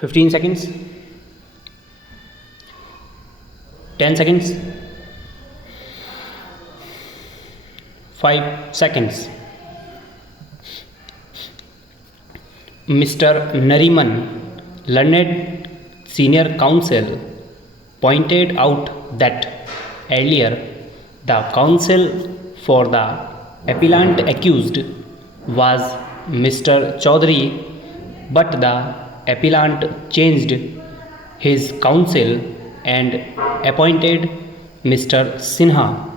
15 seconds, 10 seconds, 5 seconds. Mr. Nariman, learned senior counsel, pointed out that earlier the counsel for the appellant accused was Mr. Chaudhary, but the appellant changed his counsel and appointed Mr. Sinha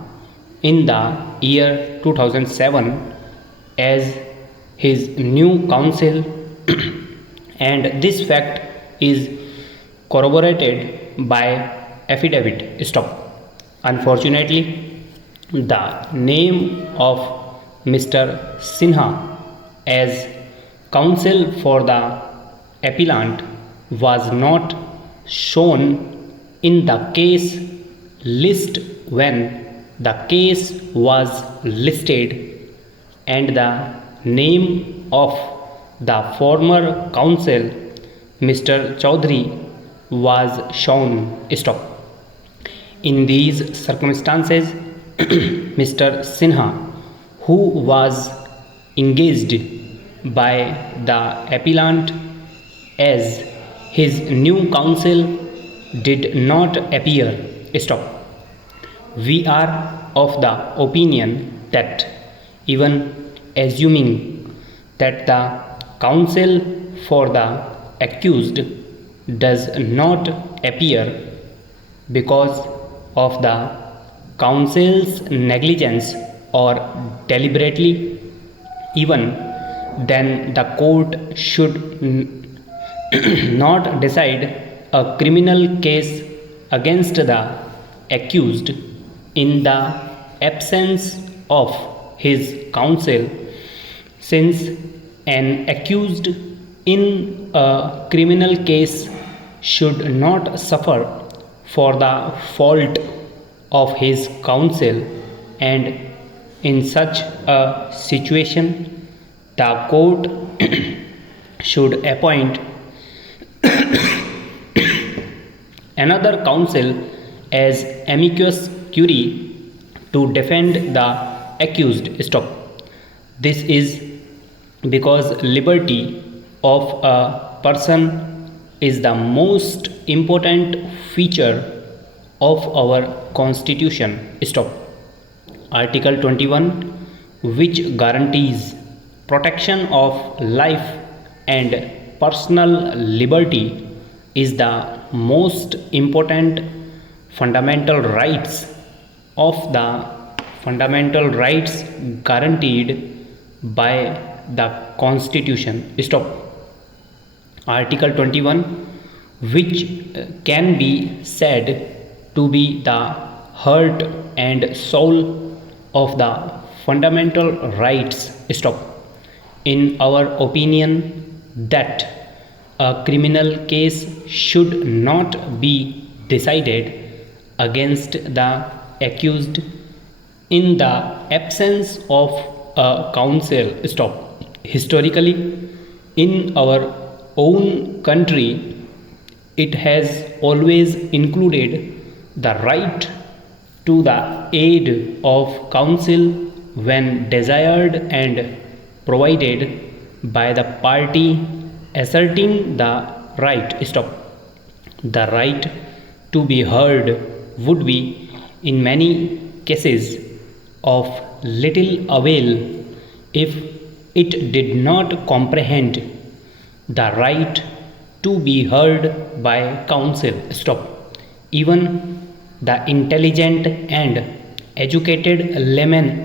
in the year 2007 as his new counsel, and this fact is corroborated by affidavit. Unfortunately, the name of Mr. Sinha as counsel for the appellant was not shown in the case list when the case was listed, and the name of the former counsel, Mr. Chaudhary, was shown. In these circumstances, Mr. Sinha, who was engaged by the appellant as his new counsel, did not appear. We are of the opinion that even assuming that the counsel for the accused does not appear because of the counsel's negligence or deliberately, even then the court should not decide a criminal case against the accused in the absence of his counsel, since an accused in a criminal case should not suffer for the fault of his counsel, and in such a situation the court should appoint another counsel as amicus curiae to defend the accused. This is because liberty of a person is the most important feature of our constitution. Article 21, which guarantees protection of life and personal liberty, is the most important fundamental rights of the fundamental rights guaranteed by the Constitution. Article 21, which can be said to be the heart and soul of the fundamental rights. In our opinion, that a criminal case should not be decided against the accused in the absence of a counsel. Historically, in our own country, it has always included the right to the aid of counsel when desired and provided by the party asserting the right. The right to be heard would be, in many cases, of little avail if it did not comprehend the right to be heard by counsel. Even the intelligent and educated layman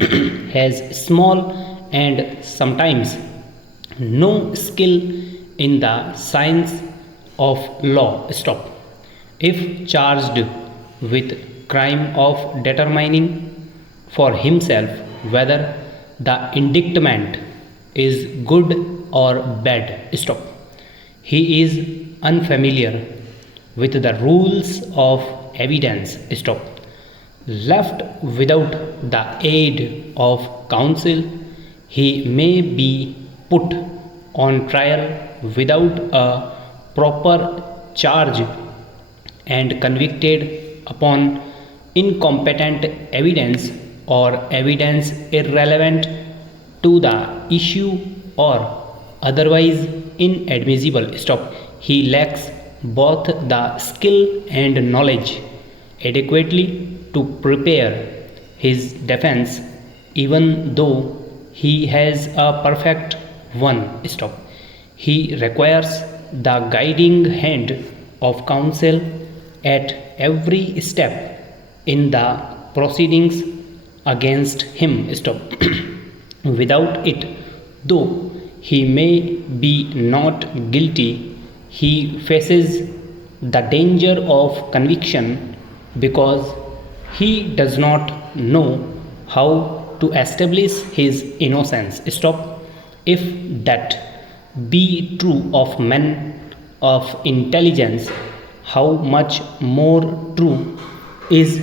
has small and sometimes no skill in the science of law. If charged with crime of determining for himself whether the indictment is good or bad, he is unfamiliar with the rules of evidence. Left without the aid of counsel, he may be put on trial without a proper charge and convicted upon incompetent evidence or evidence irrelevant to the issue or otherwise inadmissible. Stop. He lacks both the skill and knowledge adequately to prepare his defense, even though he has a perfect one. Stop. He requires the guiding hand of counsel at every step in the proceedings against him. Stop. Without it, though he may be not guilty, he faces the danger of conviction because he does not know how to establish his innocence. Stop. If that be true of men of intelligence, how much more true is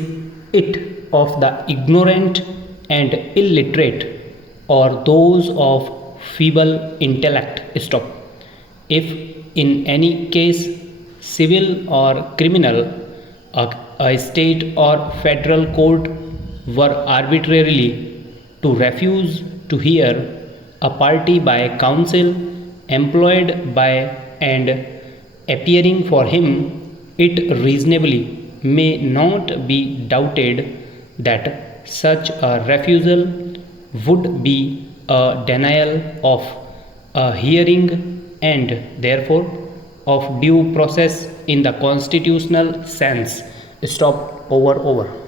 it of the ignorant and illiterate or those of feeble intellect. Stop. If in any case, civil or criminal, a state or federal court were arbitrarily to refuse to hear a party by counsel employed by and appearing for him, it reasonably may not be doubted that such a refusal would be a denial of a hearing and therefore of due process in the constitutional sense. Stop. Over.